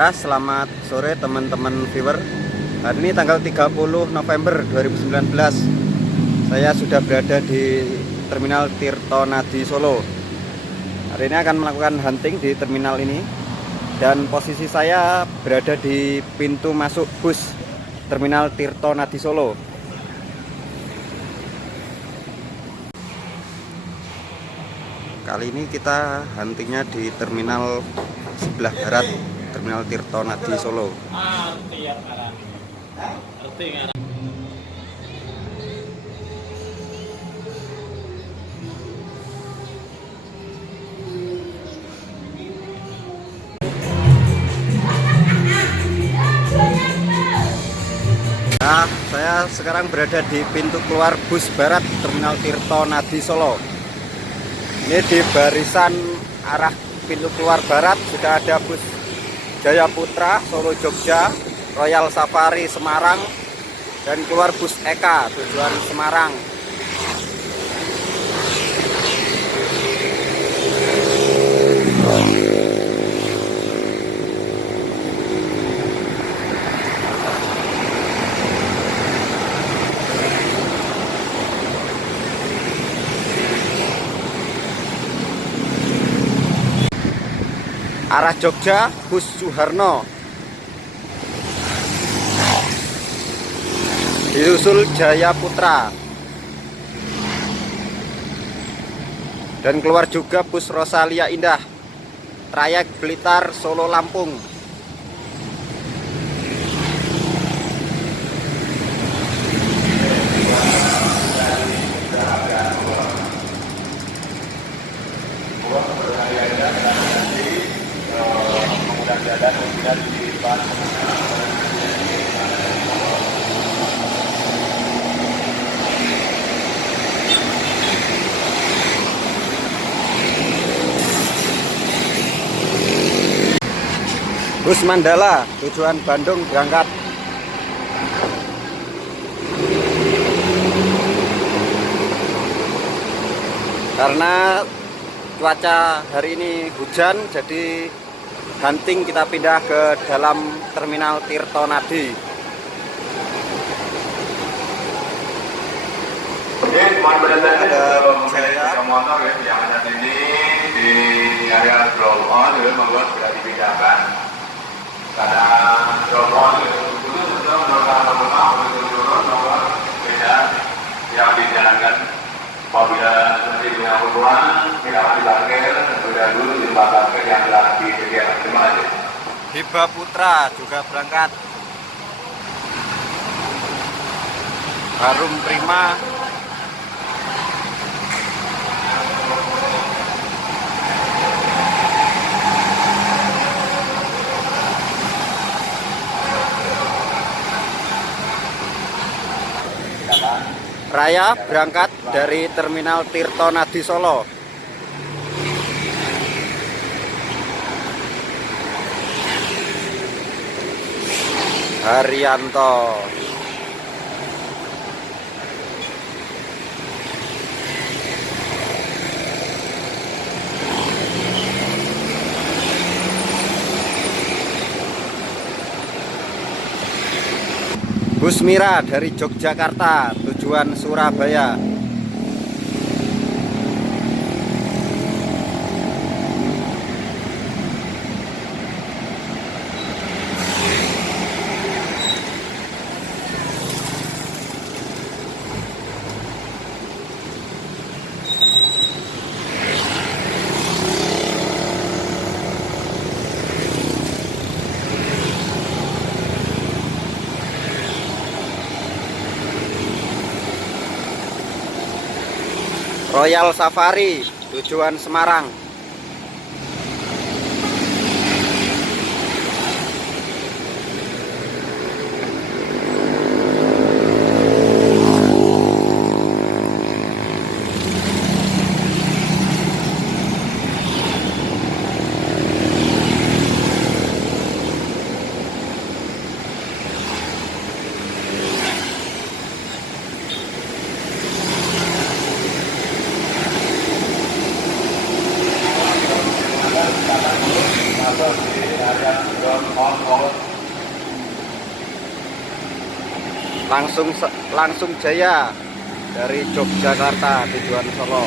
Ya, selamat sore teman-teman viewer. Hari ini tanggal 30 November 2019. Saya sudah berada di Terminal Tirtonadi Solo. Hari ini akan melakukan hunting di terminal ini. Dan posisi saya berada di pintu masuk bus Terminal Tirtonadi Solo. Kali ini kita huntingnya di terminal sebelah barat Terminal Tirtonadi Solo. Nah, saya sekarang berada di pintu keluar bus barat Terminal Tirtonadi Solo. Ini di barisan arah pintu keluar barat sudah ada bus Jaya Putra Solo Jogja, Royal Safari Semarang, dan keluar bus Eka tujuan Semarang. Arah Jogja, bus Suharno. Disusul Jaya Putra. Dan keluar juga bus Rosalia Indah. Trayek Blitar Solo Lampung. Bus Mandala tujuan Bandung berangkat. Karena cuaca hari ini hujan, jadi hunting kita pindah ke dalam terminal Tirtonadi. Ada saya motor yang ada ini di area drop on membuat sudah dipindahkan. Karena drop on itu nomor beda yang dijalankan. Apabila nanti punya kebutuhan tidak akan diparkir, sudah dulu di tempat parkir yang telah disediakan. Terima kasih. Hiba Putra juga berangkat. Harum Prima. Raya berangkat dari Terminal Tirtonadi Solo. Haryanto. Bus Mira dari Yogyakarta tujuan Surabaya. Royal Safari tujuan Semarang. langsung jaya dari Yogyakarta tujuan Solo.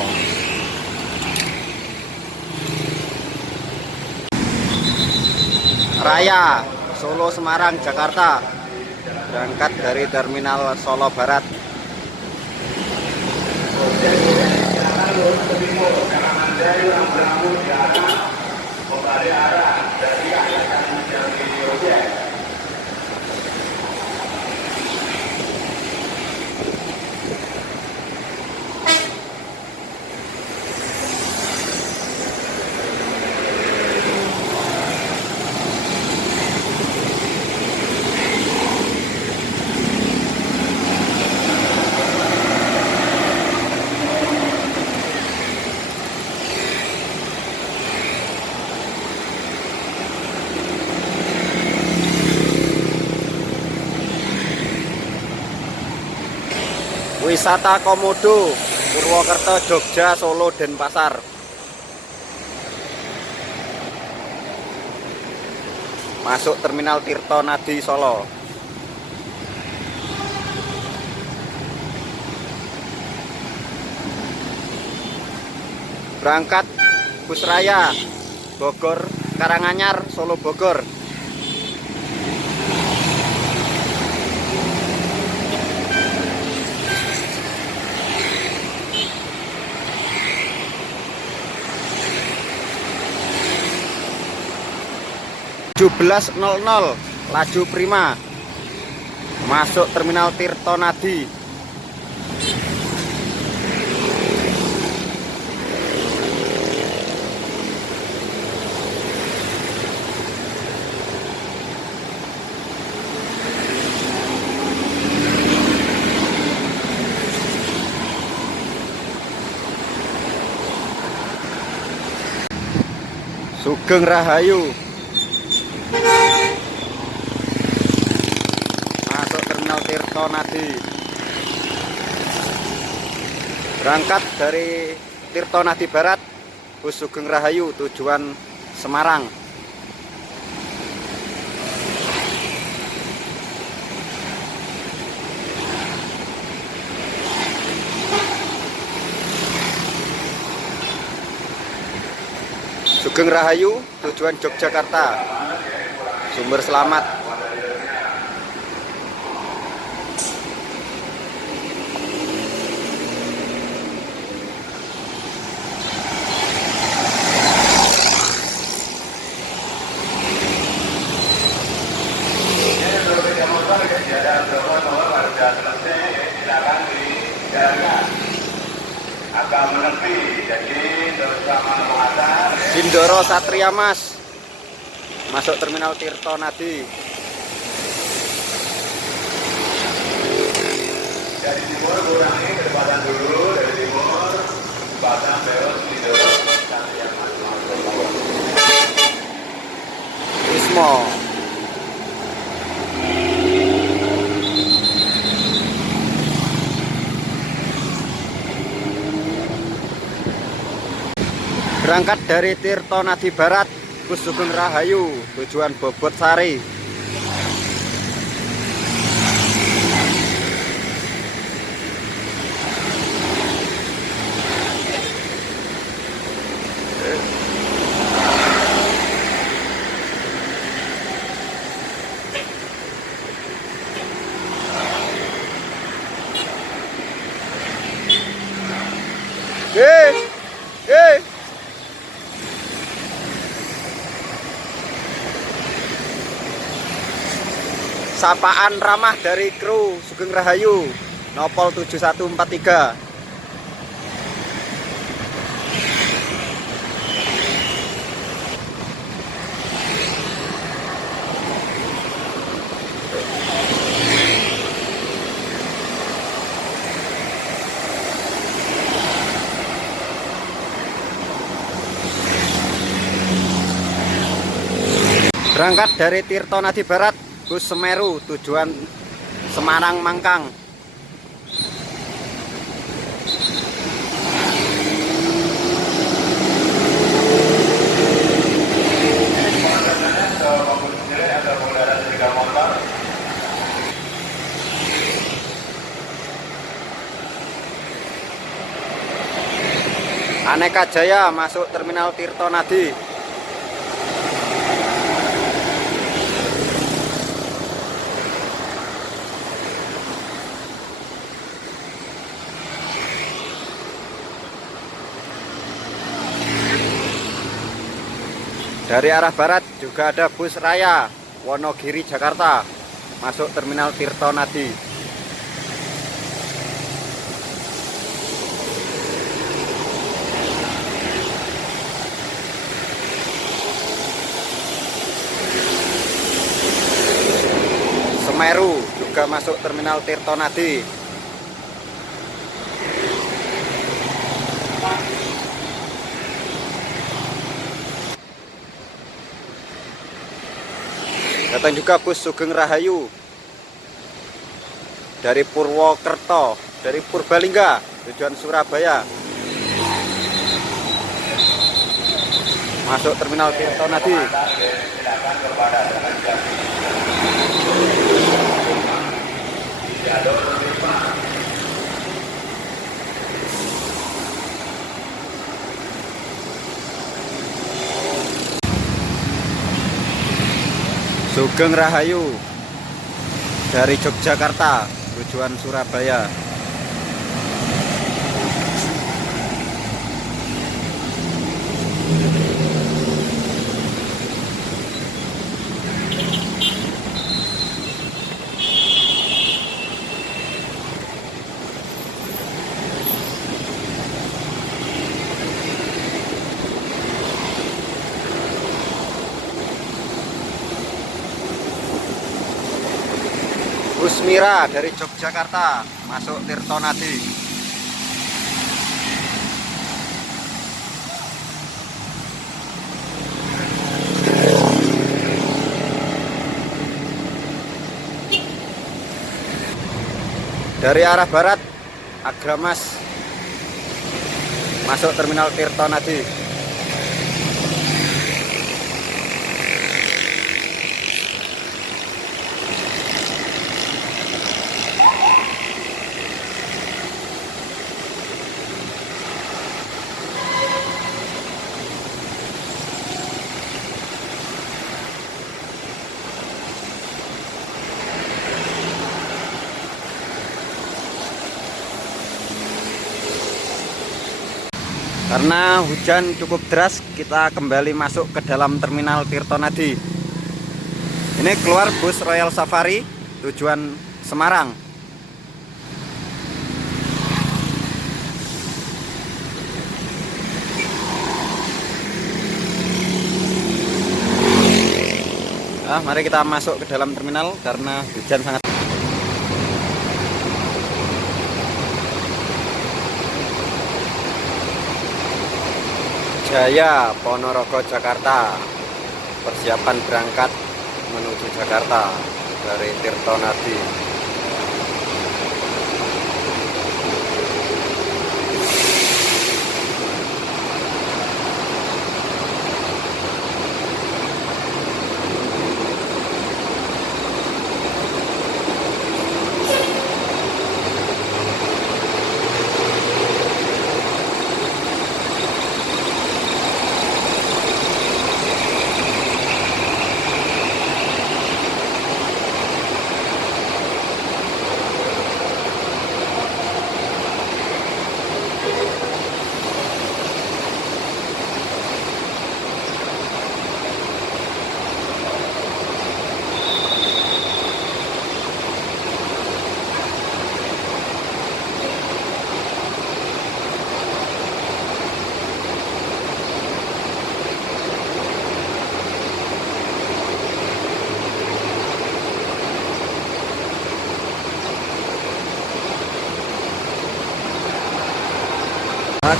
Raya Solo Semarang Jakarta berangkat dari terminal Solo Barat. Wisata Komodo, Purwokerto, Jogja, Solo, Denpasar. Masuk terminal Tirtonadi Solo. Berangkat bus raya Bogor, Karanganyar, Solo, Bogor. Jam 17.00 laju prima masuk terminal Tirtonadi. Sugeng Rahayu masuk terminal Tirtonadi. Berangkat dari Tirtonadi Barat bus Sugeng Rahayu tujuan Semarang. Sugeng Rahayu tujuan Yogyakarta, Sumber Selamat. Agak menepi, jadi terutama mengatar. Sindoro Satria Mas masuk terminal Tirtonadi. Dari timur kurangi kecepatan dulu, dari timur Batang Beos Sindoro Satria Mas. Wismo. Berangkat dari Tirtonadi Barat bus Sugeng Rahayu tujuan Bobot Sari. Sapaan ramah dari kru Sugeng Rahayu Nopol 7143. Berangkat dari Tirtonadi Barat bus Semeru tujuan Semarang Mangkang. Aneka Jaya masuk Terminal Tirtonadi. Dari arah barat juga ada bus Raya Wonogiri Jakarta masuk Terminal Tirtonadi. Semeru juga masuk Terminal Tirtonadi. Datang juga bus Sugeng Rahayu dari Purwokerto, dari Purbalingga tujuan Surabaya masuk Terminal Tirtonadi. Sugeng Rahayu dari Yogyakarta tujuan Surabaya. Bus Mira dari Yogyakarta masuk Tirtonadi. Dari arah barat Agramas masuk Terminal Tirtonadi. Karena hujan cukup deras, kita kembali masuk ke dalam Terminal Tirtonadi. Ini keluar bus Royal Safari tujuan Semarang. Nah, mari kita masuk ke dalam terminal karena hujan sangat. Jaya Ponorogo Jakarta, persiapan berangkat menuju Jakarta dari Tirtonadi.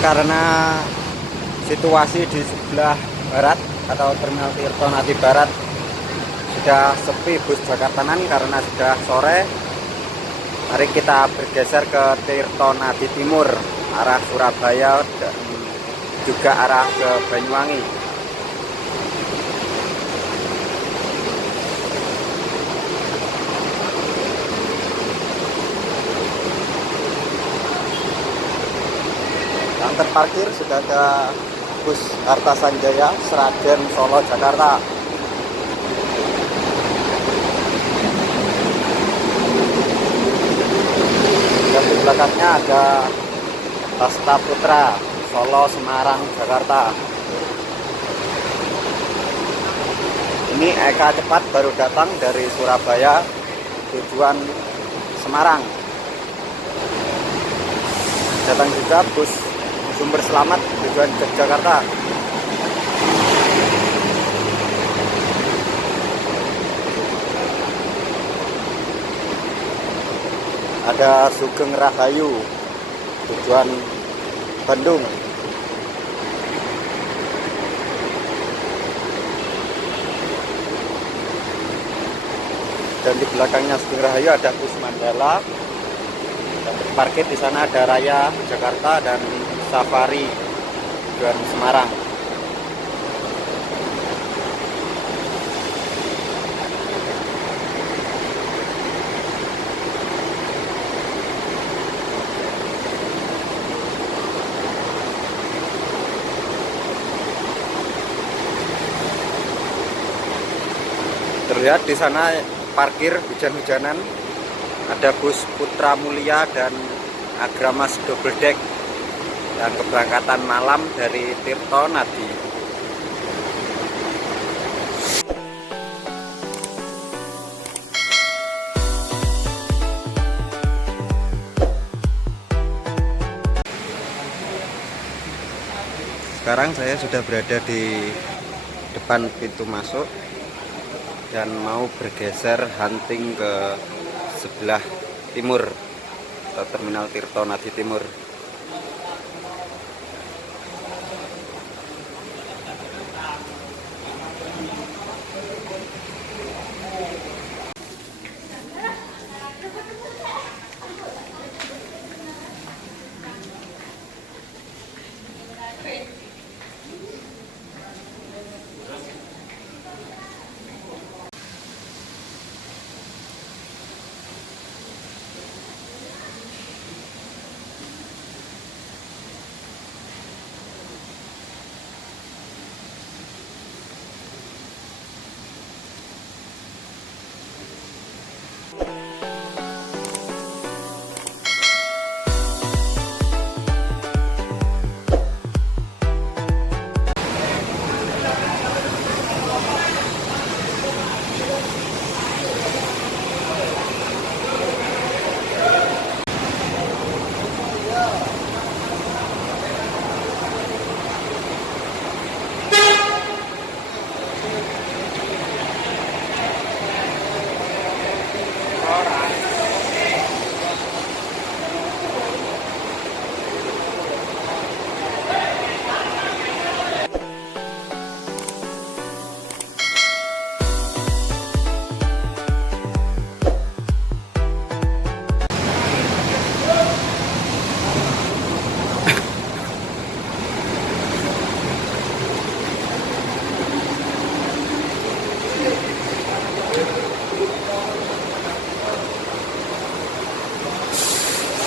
Karena situasi di sebelah barat atau Terminal Tirtonadi Barat sudah sepi bus Jakartanan karena sudah sore. Mari kita bergeser ke Tirtonadi Timur, arah Surabaya dan juga arah ke Banyuwangi. terparkir sudah ada bus Kartasanjaya Sragen Solo Jakarta. Dan di belakangnya ada Hasta Putra Solo Semarang Jakarta. Ini Eka Cepat baru datang dari Surabaya tujuan Semarang. Datang juga bus Sumber Selamat tujuan Yogyakarta. Ada Sugeng Rahayu tujuan Bandung. Dan di belakangnya Sugeng Rahayu ada bus Mandala. Dan parkir di sana ada Raya Jakarta dan Safari tujuan Semarang. Terlihat di sana parkir hujan-hujanan. Ada bus Putra Mulia dan Agramas double deck dan keberangkatan malam dari Tirto Nadi. Sekarang saya sudah berada di depan pintu masuk dan mau bergeser hunting ke sebelah timur atau terminal Tirto Nadi Timur.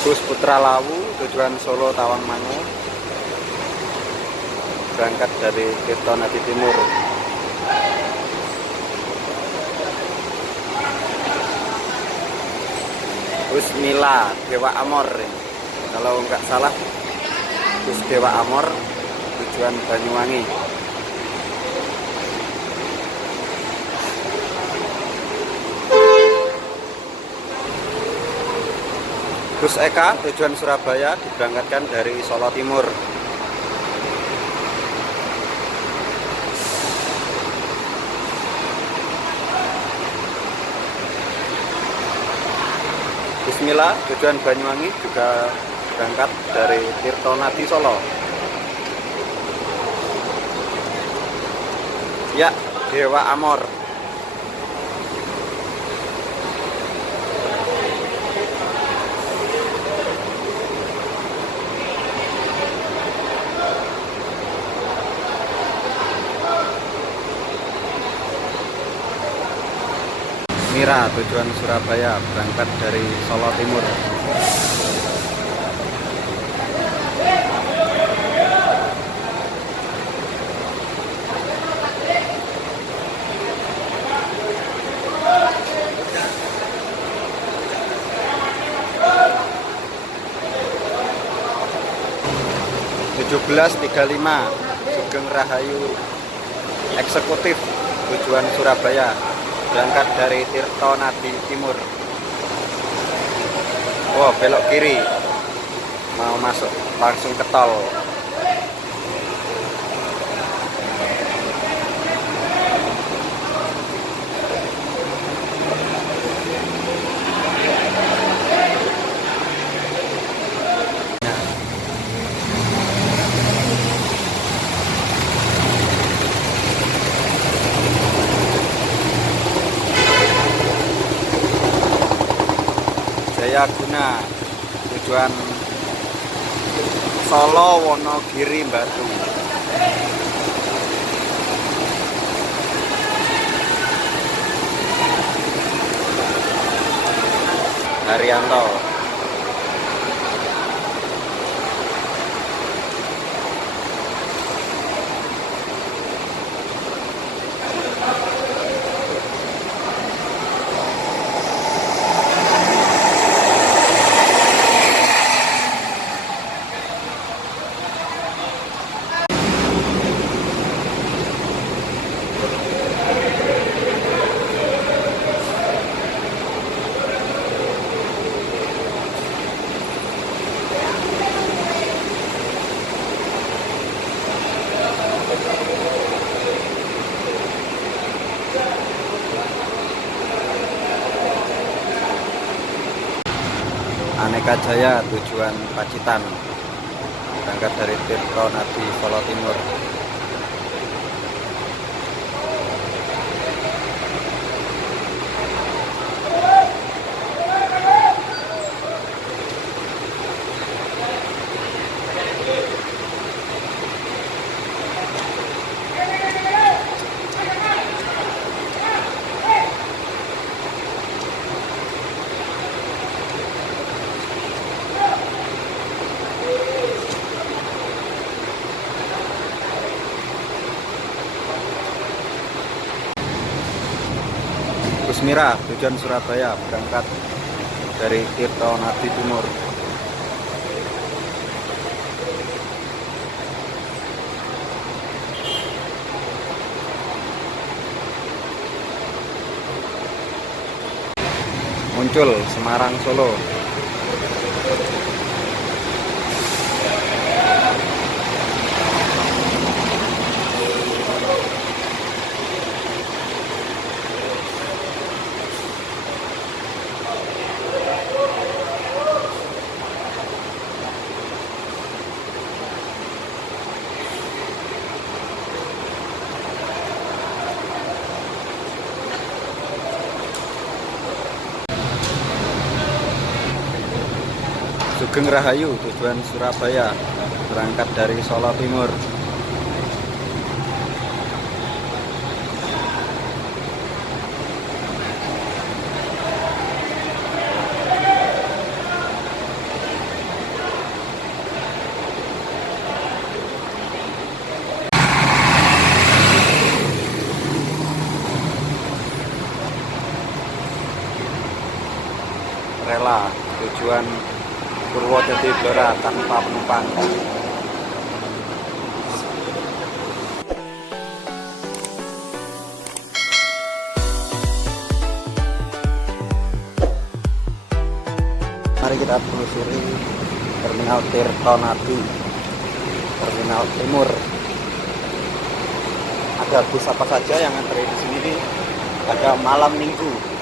Bus Putra Lawu tujuan Solo Tawangmangu berangkat dari Tirto Nadi Timur. Bus Mila Dewa Amor, kalau nggak salah bus Dewa Amor tujuan Banyuwangi. Bus Eka tujuan Surabaya diberangkatkan dari Solo Timur. Bus Mila tujuan Banyuwangi juga berangkat dari Tirto Nadi Solo. Ya, Dewa Amor. Mira tujuan Surabaya berangkat dari Solo Timur. 17.35 Sugeng Rahayu eksekutif tujuan Surabaya, berangkat dari Tirto Nadi Timur. Wow, belok kiri mau masuk langsung ke tol. Jayaguna tujuan Solo Wonogiri Batu. Haryanto. Aneka Jaya tujuan Pacitan, berangkat dari Tirto Nadi Solo Timur. Kusmira tujuan Surabaya, berangkat dari Tirto Nadi Timur. Muncul Semarang Solo. Sugeng Rahayu tujuan Surabaya, berangkat dari Solo Timur. Rela tujuan Purwodadi Blora tanpa penumpang. Mari kita telusuri Terminal Tirto Nadi, Terminal Timur. Ada bus apa saja yang antri di sini pada malam Minggu.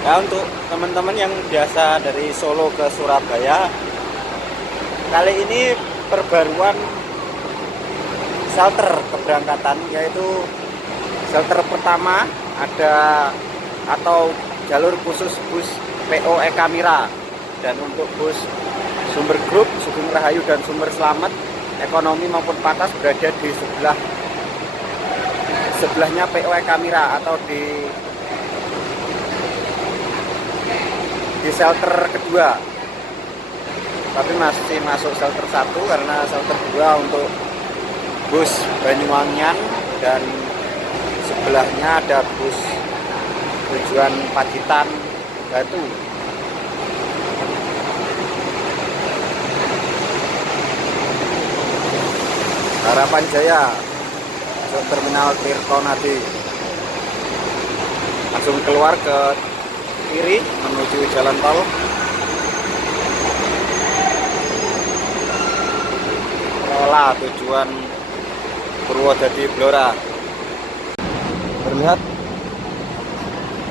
Ya, untuk teman-teman yang biasa dari Solo ke Surabaya, kali ini perbaruan shelter keberangkatan, yaitu shelter pertama ada atau jalur khusus bus PO Eka Mira, dan untuk bus Sumber Group, Sugeng Rahayu dan Sumber Selamat ekonomi maupun patas berada di sebelahnya PO Eka Mira atau di shelter kedua, tapi masih masuk shelter 1 karena shelter 2 untuk bus Banyuwangian, dan sebelahnya ada bus tujuan Pacitan Batu. Harapan Jaya masuk terminal Tirtonadi, langsung keluar ke kiri menuju jalan tol. Olah tujuan Purwodadi Blora. Terlihat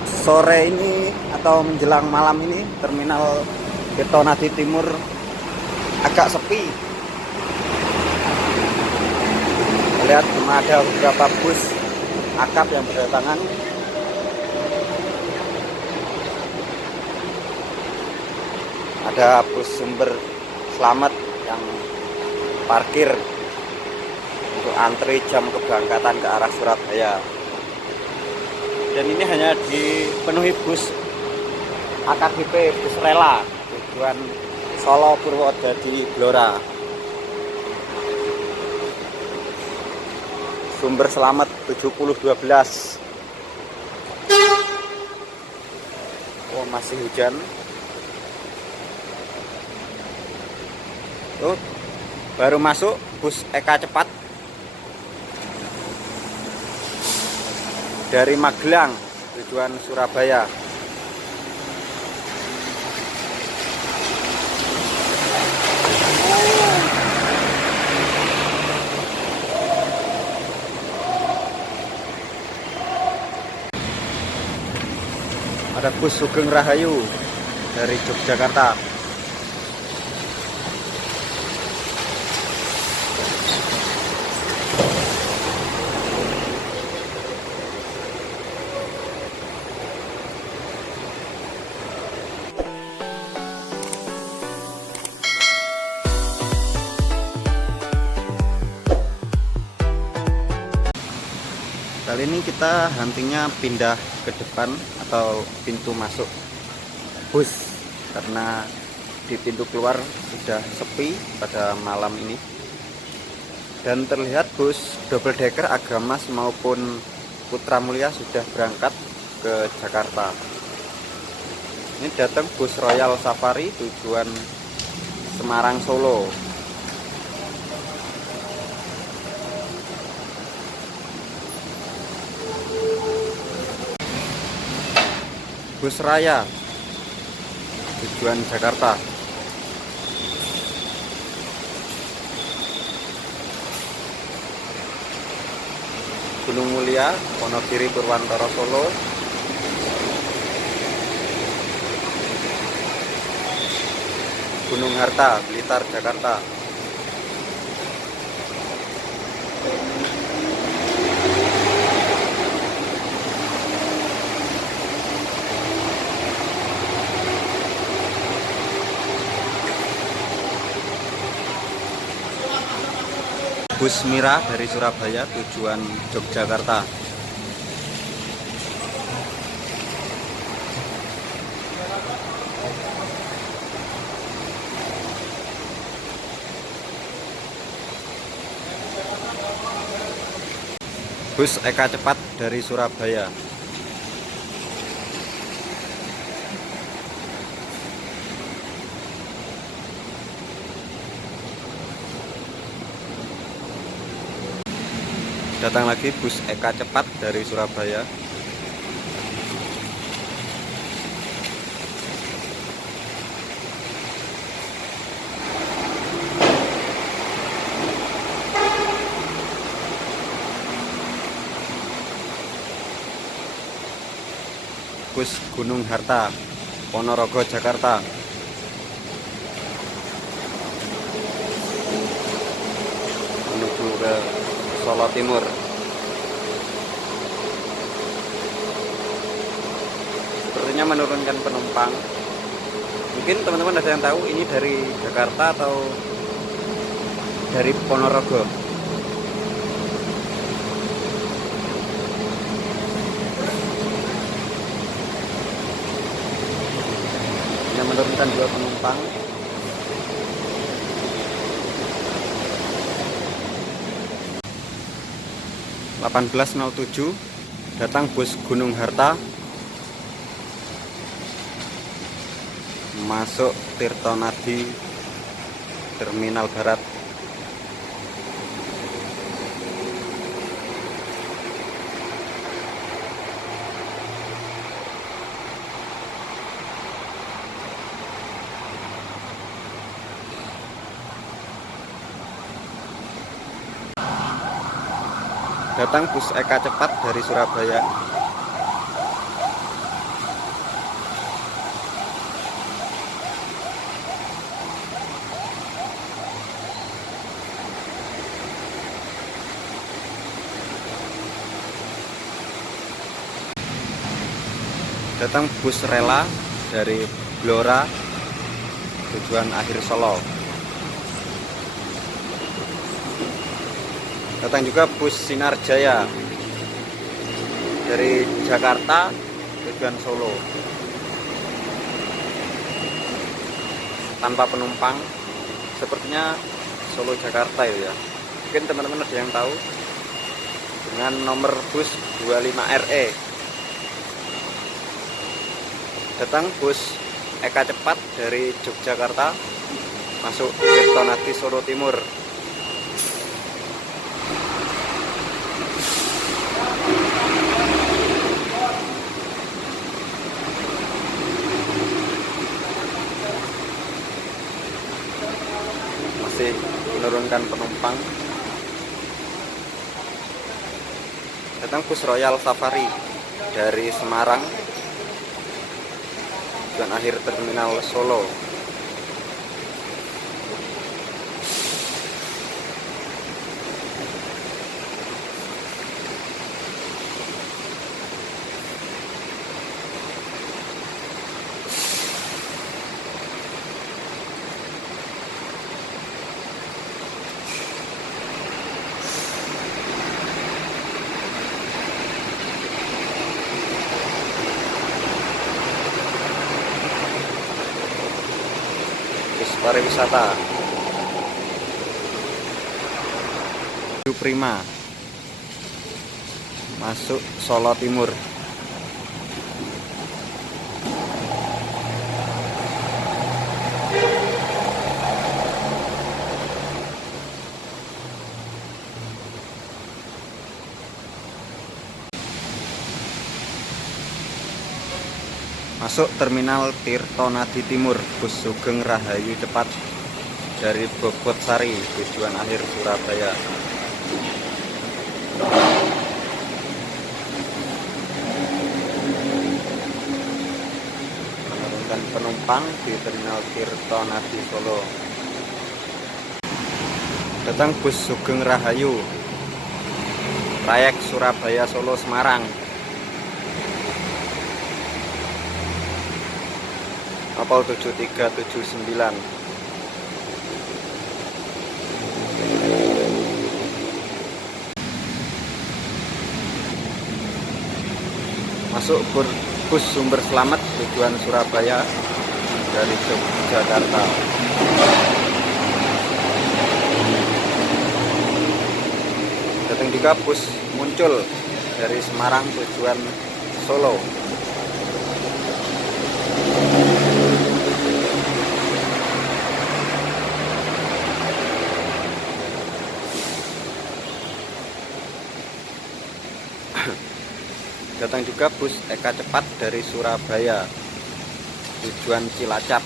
sore ini atau menjelang malam ini terminal Tirtonadi Timur agak sepi. Lihat ada beberapa bus akap yang berdatangan. Ada bus Sumber Selamat yang parkir untuk antri jam keberangkatan ke arah Surabaya. Dan ini hanya dipenuhi bus AKGP, bus rela tujuan Solo Purwodadi Blora. Sumber Selamat 7012. Oh, masih hujan. Tuh, baru masuk bus Eka Cepat dari Magelang tujuan Surabaya. Ada bus Sugeng Rahayu dari Yogyakarta. Kali ini kita huntingnya pindah ke depan atau pintu masuk bus, karena di pintu keluar sudah sepi pada malam ini. Dan terlihat bus double decker Agamas maupun Putra Mulia sudah berangkat ke Jakarta. Ini datang bus Royal Safari tujuan Semarang Solo. Bus Raya tujuan Jakarta. Gunung Mulia, Wonogiri, Purwantoro, Solo. Gunung Harta, Blitar, Jakarta. Bus Mira dari Surabaya tujuan Yogyakarta. Bus Eka Cepat dari Surabaya. Datang lagi bus Eka Cepat dari Surabaya. Bus Gunung Harta, Ponorogo, Jakarta. Menuju ke Solo Timur. Sepertinya menurunkan penumpang. Mungkin teman-teman ada yang tahu ini dari Jakarta atau dari Ponorogo. Ini menurunkan 2 penumpang. (18.07) datang bus Gunung Harta masuk Tirtonadi Terminal Barat. Datang bus Eka Cepat dari Surabaya. Datang bus rela dari Blora tujuan akhir Solo. Datang juga bus Sinar Jaya dari Jakarta tujuan Solo tanpa penumpang. Sepertinya Solo Jakarta itu ya. Mungkin teman-teman ada yang tahu, dengan nomor bus 25RE. Datang bus Eka Cepat dari Yogyakarta masuk Tirtonadi Solo Timur. Masih menurunkan penumpang. Datang bus Royal Safari dari Semarang tujuan akhir terminal Solo. Bus pariwisata Prima masuk Solo Timur. Masuk terminal Tirtonadi Timur, bus Sugeng Rahayu Cepat dari Bobotsari tujuan akhir Surabaya. Menurunkan penumpang di terminal Tirtonadi Solo. Datang bus Sugeng Rahayu trayek Surabaya Solo Semarang. Kapal 7379. Masuk bus Sumber Selamat tujuan Surabaya dari Yogyakarta. Datang juga bus Muncul dari Semarang tujuan Solo. Datang juga bus Eka Cepat dari Surabaya tujuan Cilacap.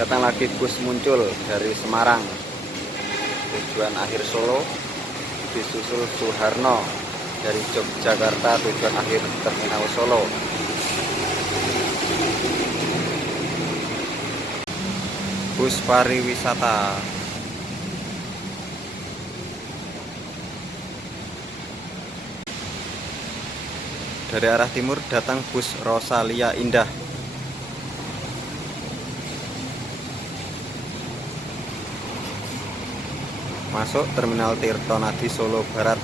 Datang lagi bus Muncul dari Semarang tujuan akhir Solo, disusul Suharno dari Yogyakarta tujuan akhir terminal Solo. Bus pariwisata dari arah timur. Datang bus Rosalia Indah masuk terminal Tirtonadi Solo Barat.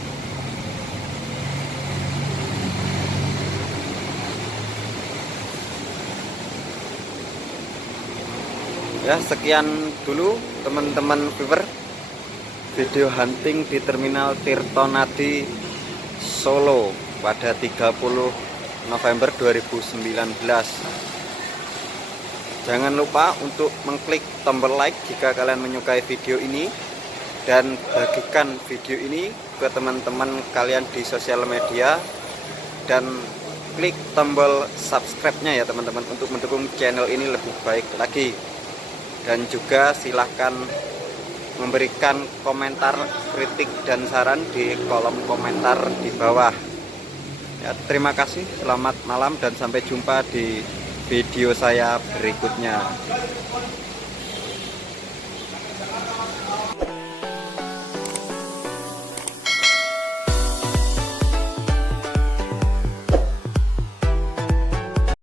Ya, sekian dulu teman-teman viewer video hunting di terminal Tirtonadi Solo pada 30 November 2019. Jangan lupa untuk mengklik tombol like jika kalian menyukai video ini, dan bagikan video ini ke teman-teman kalian di sosial media, dan klik tombol subscribe-nya ya teman-teman, untuk mendukung channel ini lebih baik lagi. Dan juga silahkan memberikan komentar, kritik, dan saran di kolom komentar di bawah ya. Terima kasih, selamat malam, dan sampai jumpa di video saya berikutnya.